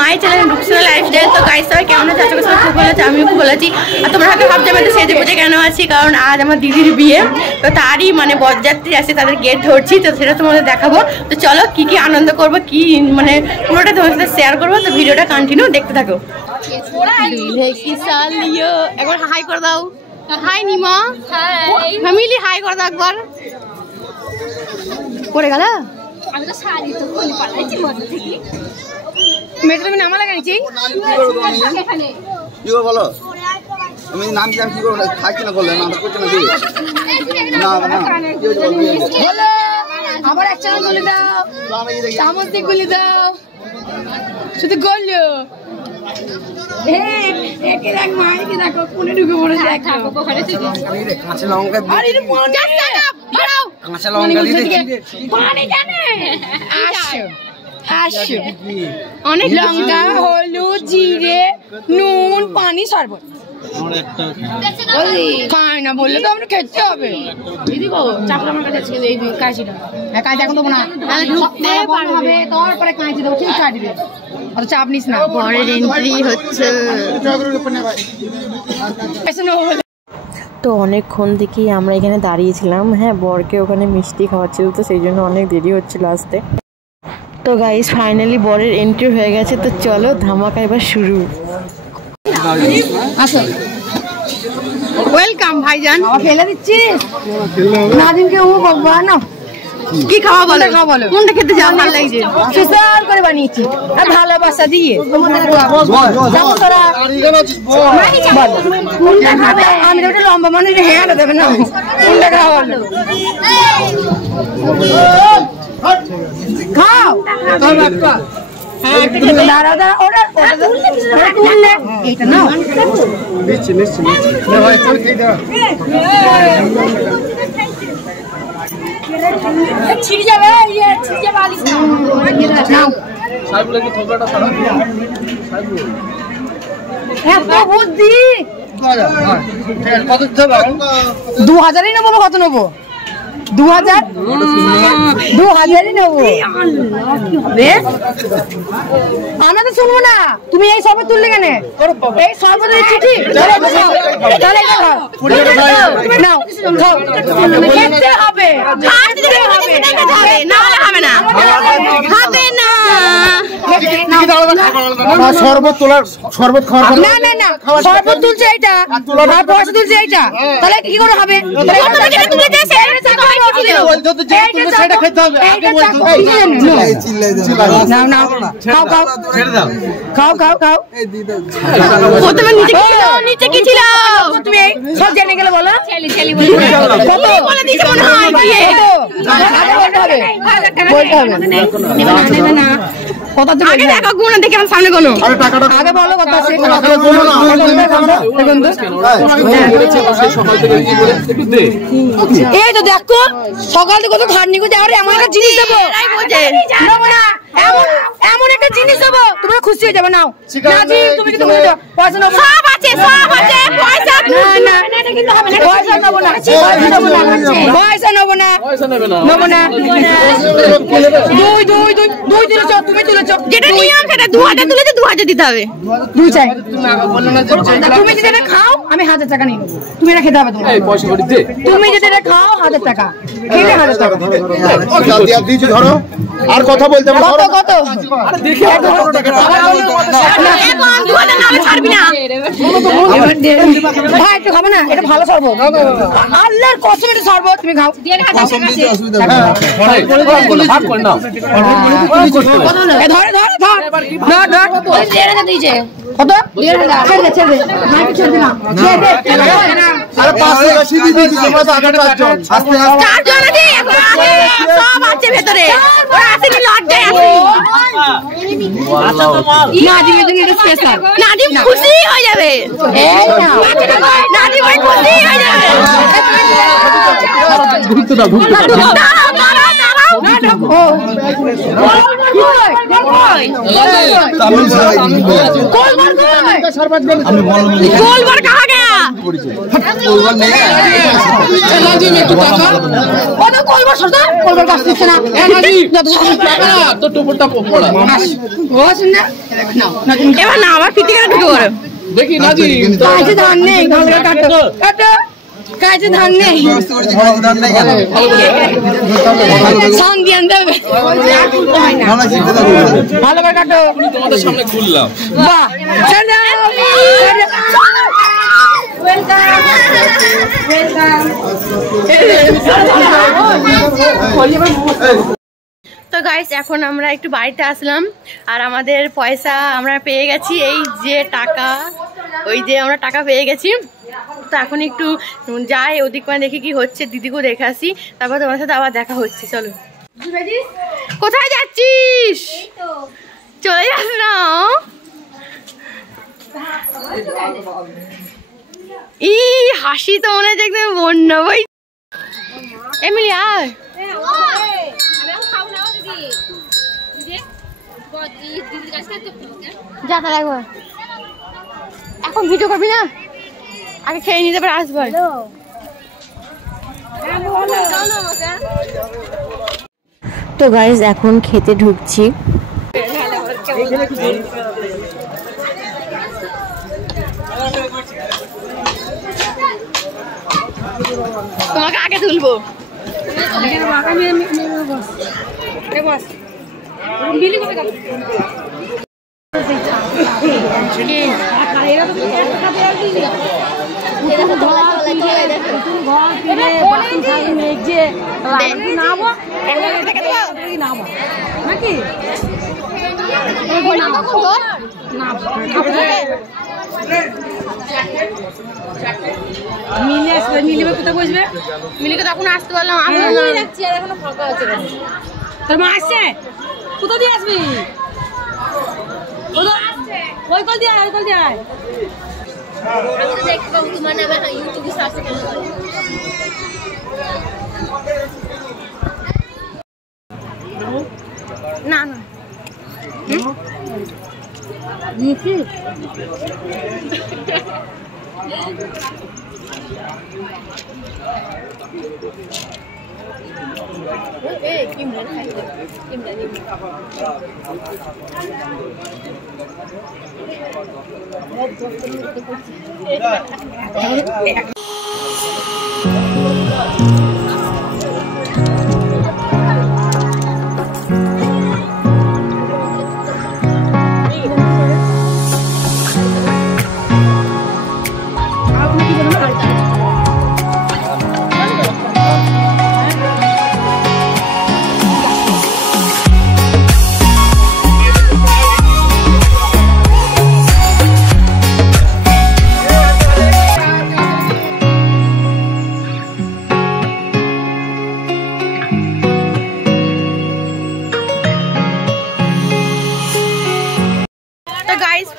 My channel Rupsona lifestyle. তো guys সবাই কেমন আছে? আজকে সবাই খুব ভালো আছে, আমিও খুব ভালো আছি। আর তোমরা হয়তো ভাবছো আমি তো সেজে গুজে কেন আছি, কারণ আজ আমার দিদির বিয়ে। তো তারই মানে বরযাত্রী আছে, তাদের গেট ধরছি, তো সেটা তোমাদের দেখাবো। তো চলো কি কি আনন্দ করবো, কি মানে পুরোটা তোমার সাথে শেয়ার করবো। তো ভিডিওটা কন্টিনিউ দেখতে থাকো। একবার হাই করে দাও। হাই নিমা, ফ্যামিলি হাই করে দাও একবার। পড়ে গেল আমি তো শাড়ি তো খুলে পাঠাইছি মধ্যে থেকে। মেট্রো নাম লাগাইছি কি বলো? আমি নাম কি কি করব? থাকি না বললে নাম করতে না দিই না না বলো। আবার এক চামচ গুলি দাও, চামচ দিয়ে গুলি দাও, শুধু গল্লো। একে দেখ মাই কি দেখো কোনে ঢুকে পড়ে যায়। খাবো ওখানে থেকে কাঁচা লঙ্কা দিয়ে। আরে দাঁড়াও, কাঁচা লঙ্কা দিয়ে পানি জানে। আসো আসো, অনেক লঙ্কা, হলুদ, জিরে, নুন, পানি, শরবত। খাই না বললে তো আমরা খেতে হবে। দিদি গো চাপড়া আমার কাছে এই কাঁচিটা, কাঁচি এখন দেবো না, ঢুকতে পারবে তারপরে কাঁচি দেবো, ঠিক কাটবে। অত চাপ নিস না, পরের এন্ট্রি হচ্ছে। তো অনেকক্ষণ থেকেই আমরা এখানে দাঁড়িয়েছিলাম। হ্যাঁ, বরকে ওখানে মিষ্টি খাওয়াচ্ছিল, তো সেই জন্য অনেক দেরি হচ্ছিল আসতে। তো গাইস ফাইনালি বরের এন্ট্রি হয়ে গেছে। তো চলো ধামাকা এবার শুরু। আসো, ওয়েলকাম ভাইজান। ফেলে দিচ্ছিস নাদিমকে? ও বাবা না, কি খাওয়া বলো? কোনটা খেতে যাও? ভালো লাগছে, সুন্দর করে বানিয়েছি আর ভালোবাসা দিয়ে। আমি তো লম্বা মানুষ, হ্যাঁ দেবে না। কোনটা খাওয়া খাও? এইটা না ছিড়ে যাবে, এত বুদ্ধি। 2000ই নেবো। কত নেবো? 2000ই নেবো। আমরা তো শুনবো না। তুমি এই শরবত তুললে কেন? এই শরবত চিঠি হবে শরবত তোলার, শরবত খাওয়ার না না না, শরবত তুলছে এইটা আর পয়সা তুলছে এইটা, তাহলে কি করে হবে? খাও খাও খাও। নিচে কি ছিল? তুমি সব জেনে গেলে বলো। আগে দেখো গুণ দেখে আমার সামনে কোনো আগে বলো কথা আছে। এই তো দেখো সকাল থেকে কত খাটনি করছে, আর এমন একটা জিনিস দেবো, এমন একটা জিনিস দেবো তোমরা খুশি হয়ে যাবে। নাও তুমি কিন্তু পয়সা নেবো, সব আছে সব আছে, পয়সা না পয়সা নেবো না, পয়সা নেবো না, নেবো না। দুই তুলেছ, তুমি তুলেছ, যেটা নিয়ম সেটা 2000 তুলেছে, 2000 দিতে হবে। দুই চাই, তুমি যদি এটা খাও আমি 1000 টাকা নিয়ে নেবো, তুমি এটা খেতে হবে। তুমি যদি এটা খাও 1000 টাকা, খেলে 1000 টাকা ধরো। আর কথা বলতে হবে কত কত? ছাড়বি না ভাই, একটু খাবো না, এটা ভালো শরবত, আল্লাহর কসম এটা শরবত, তুমি খাও। ধরে ধরে ধর ধর ধর দিয়েছে কত? 1500 ছেড়ে দে, ছেড়ে দে না, আরে 500 বেশি দিবি, তোমরা তো আগে চারজন, আস্তে আস্তে চারজন আছে, এখন আছে সব আছে ভেতরে, ওরা আসেনি লজ্জায় আছে। নাদিম এদিন এটা স্পেশাল, নাদিম খুশি হয়ে যাবে, এই না নাদিম ভাই খুশি হয়ে যাবে। ঘুরতে দাও ঘুরতে দাও, দাঁড়াও দাঁড়াও দাঁড়াও, এবার না আমার ফিতে কেন ঢুকে পড়ে দেখি নাজি কাছে ধান নেই কাটো কাটো কাছে ধান নেই সাউন্ড দিয়ে আনতে হবে ভালো করে কাটো তোমাদের সামনে খুললাম বাহ তো গাইস এখন আমরা একটু বাড়িতে আসলাম আর আমাদের পয়সা আমরা পেয়ে গেছি এই যে টাকা ওই যে আমরা টাকা পেয়ে গেছি তো এখন একটু যাই ওদিক মানে দেখি কি হচ্ছে দিদিকেও দেখে আসি তারপর তোমার সাথে আবার দেখা হচ্ছে চলো কোথায় যাচ্ছিস চলে যাস না ই হাসি তো মনে হচ্ছে একদম বন্যা বই এমনি আয় যা তাহলে একবার এখন ভিডিও করবি না আগে খেয়ে নিতে পারে আসবো তো গাইস এখন খেতে ঢুকছি। তোমাকে আগে তুলবো মিলে আসবে মিলিবে কোথায় বসবে মিলিকে তখন আসতে পারলাম এখনো ফাঁকা আছে তোর মা আসছে কোথা দিয়ে আসবি ওই কল দিয়ে ওই কল দিয়ে দেখতে পাবো তোমার নামে ইউটিউবে সার্চ করে না না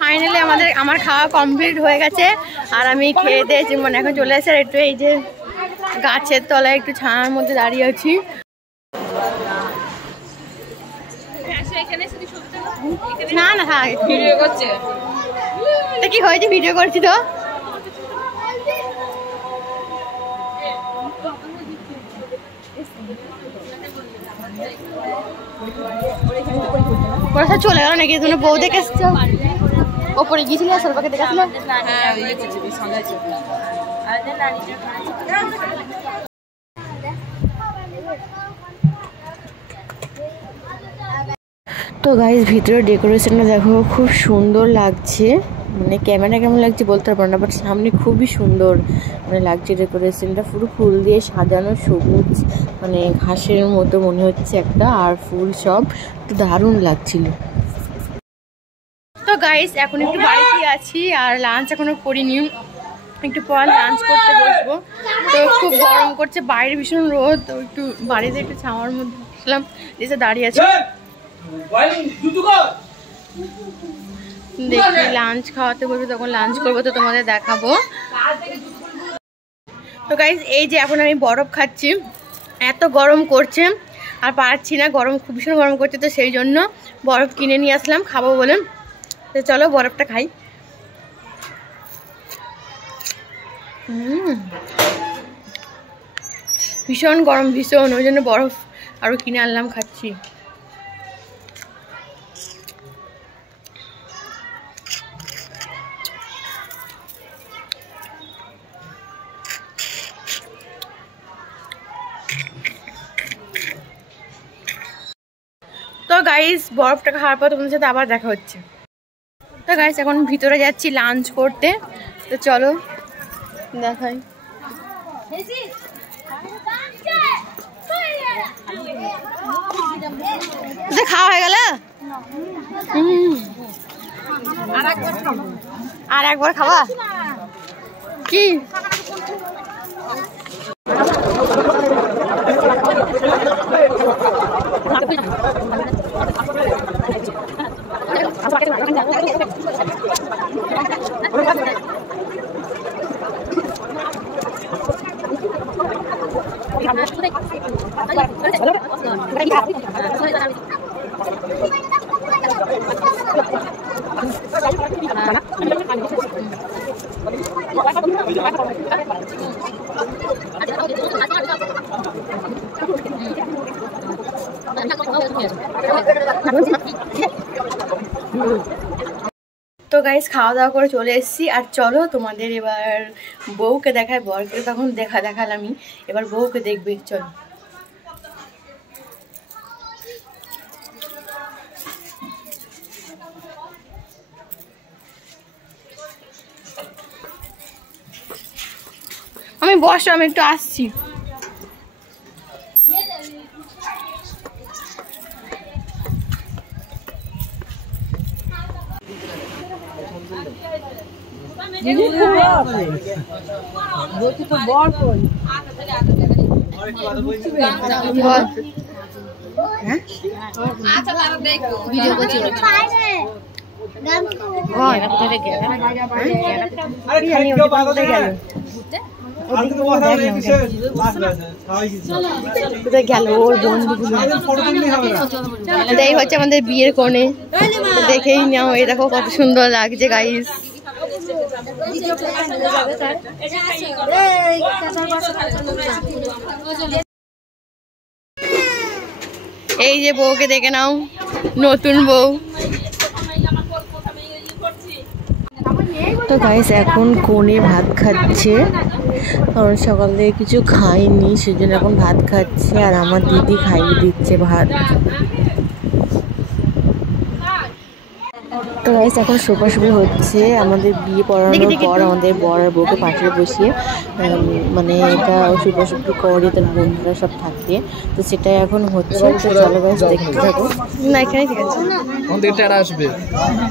ফাইনালি আমার খাওয়া কমপ্লিট হয়ে গেছে আর আমি খেয়ে দিয়েছি মানে এখন চলে আসে আর একটু এই যে গাছের তলায় একটু ছায়ার মধ্যে দাঁড়িয়ে আছি না না থাক ভিডিও করছে তা কি হয়েছে ভিডিও করছি তো চলে গেল নাকি তুমি বউ দেখে এসছো ওপরে গিয়েছিলে সর্বাকে দেখাচ্ছিল তো গাইস ভিতরে ডেকোরেশনটা দেখো খুব সুন্দর লাগছে মানে ক্যামেরা কেমন লাগছে বলতে পারবো না বাট সামনে খুবই সুন্দর মানে লাগছে ডেকোরেশনটা পুরো ফুল দিয়ে সাজানো সবুজ মানে ঘাসের মতো মনে হচ্ছে একটা আর ফুল সব তো দারুণ লাগছিল তো গাইস এখন একটু বাড়িতে আছি আর লাঞ্চ এখনো করিনি একটু পর লাঞ্চ করতে বসবো তো খুব গরম করছে বাইরে ভীষণ রোদ তো একটু বাড়িতে একটু ছাওয়ার মধ্যে বসলাম এসে দাঁড়িয়ে আছি দেখি লাঞ্চ খাওয়াতে বসবো তখন লাঞ্চ করবো তো তোমাদের দেখাবো তো গাইস এই যে এখন আমি বরফ খাচ্ছি এত গরম করছে আর পারছি না, গরম খুব ভীষণ গরম করছে, তো সেই জন্য বরফ কিনে নিয়ে আসলাম খাবো বলে। তো চলো বরফটা খাই। ভীষণ গরম, ভীষণ, ওই জন্য বরফ আরও কিনে আনলাম, খাচ্ছি। তো গাইস বরফটা খাওয়ার পর তোমাদের সাথে আবার দেখা হচ্ছে। তো গাইস এখন ভিতরে যাচ্ছি লাঞ্চ করতে, তো চলো দেখাই। খাওয়া হয়ে গেল, আর একবার খাওয়া কি? তো গাইস খাওয়া দাওয়া করে চলে এসেছি, আর চলো তোমাদের এবার বউকে দেখায়। বরকে তখন দেখালামই, এবার বউকে দেখবে, চলো। আমি বসো, আমি একটু আসছি। গেল ওর বন্ধুগুলো, এই হচ্ছে আমাদের বিয়ের কোণে, দেখেই নাও। এই দেখো কত সুন্দর লাগছে গাইস। এই যে বউকে দেখে নাও, নতুন বউ। তো গাইস এখন কোণে ভাত খাচ্ছে, কারণ সকাল থেকে কিছু খাইনি, সেজন্য এখন ভাত খাচ্ছে, আর আমার দিদি খাইয়ে দিচ্ছে ভাত। তো গাইস এখন সোপাশুপি হচ্ছে, আমাদের বিয়ে পড়ানোর পর আমাদের বর আর বউকে পাশে বসিয়ে মানে এটা সোপাশুপি করে তার বন্ধুরা সব থাকে, তো সেটাই এখন হচ্ছে। তো চলো গাইস দেখতে থাকো। না এখানে ঠিক আছে, আমাদের টেরা আসবে,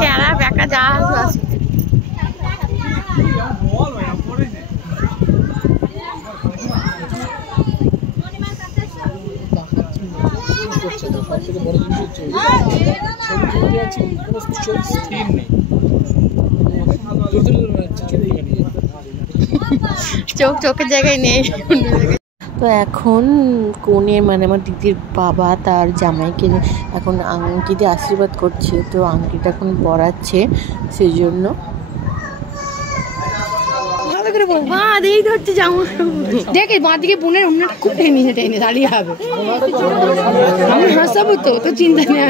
টেরা বেকা যা আসবে। চোখ চোখের জায়গায় নেই। তো এখন কোণে মানে আমার দিদির বাবা তার জামাইকে এখন আংটি দিয়ে আশীর্বাদ করছে, তো আংটিটা এখন পরাচ্ছে, সেই জন্য দেখে বাঁ দিকে বোনের অন্যটা খুব টেনে টেনে দাঁড়িয়ে হবে, আমি হাসাবো তো চিন্তা নেই।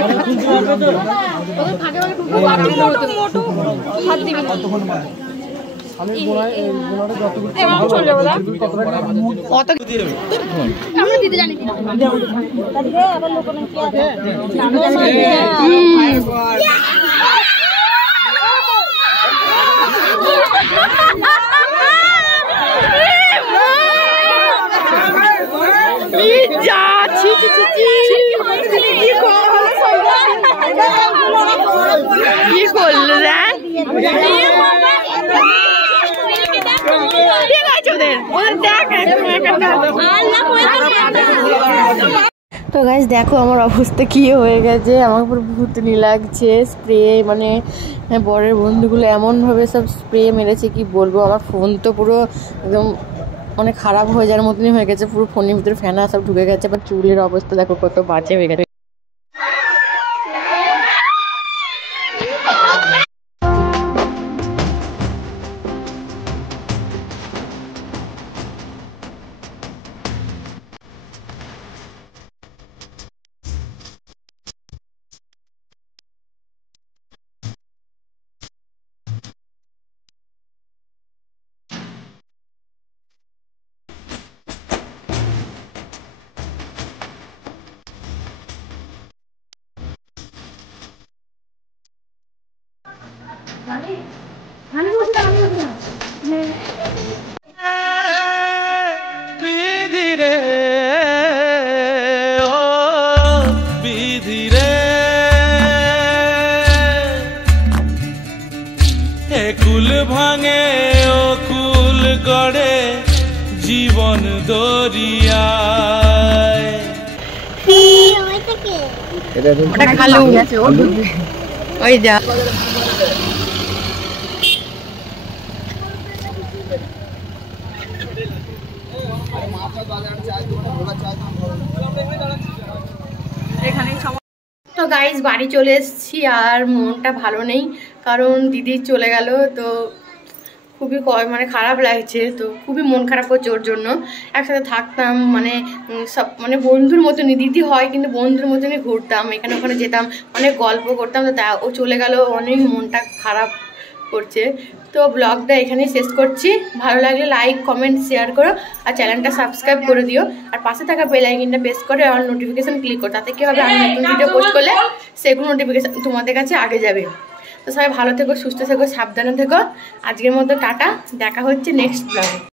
কি করলো দেখ, ঠিক আছে ওদের দেখ। তো গাইস দেখো আমার অবস্থা কি হয়ে গেছে, আমার পুরো ভূতনি লাগছে। স্প্রে মানে বরের বন্ধুগুলো এমনভাবে সব স্প্রে মেরেছে কি বলবো, আমার ফোন তো পুরো একদম অনেক খারাপ হয়ে যাওয়ার মতনই হয়ে গেছে, পুরো ফোনের ভিতরে ফেনা সব ঢুকে গেছে। আবার চুলের অবস্থা দেখো কত বাজে হয়ে গেছে। বিধিরে ও বিধিরে এ কুল ভাঙে ও কুল গড়ে জীবন দরিয়ায়। ওটা খালু ওই যা তো গাইজ বাড়ি চলে এসেছি আর মনটা ভালো নেই, কারণ দিদি চলে গেল। তো খুবই মানে খারাপ লাগছে, তো খুবই মন খারাপ করছে ওর জন্য। একসাথে থাকতাম মানে সব মানে বন্ধুর মতনই, দিদি হয় কিন্তু বন্ধুর মতনই ঘুরতাম, এখানে ওখানে যেতাম, অনেক গল্প করতাম। তো তা ও চলে গেল, অনেক মনটা খারাপ করছে। তো ব্লগটা এখানেই শেষ করছি। ভালো লাগলে লাইক কমেন্ট শেয়ার করো আর চ্যানেলটা সাবস্ক্রাইব করে দিও, আর পাশে থাকা বেল আইকনটা প্রেস করে অল নোটিফিকেশান ক্লিক করো। তাতে কী হবে, আমি নতুন ভিডিও পোস্ট করলে সেগুলো নোটিফিকেশান তোমাদের কাছে আগে যাবে। তো সবাই ভালো থেকো, সুস্থ থেকো, সাবধানে থেকো। আজকের মতো টাটা, দেখা হচ্ছে নেক্সট ব্লগে।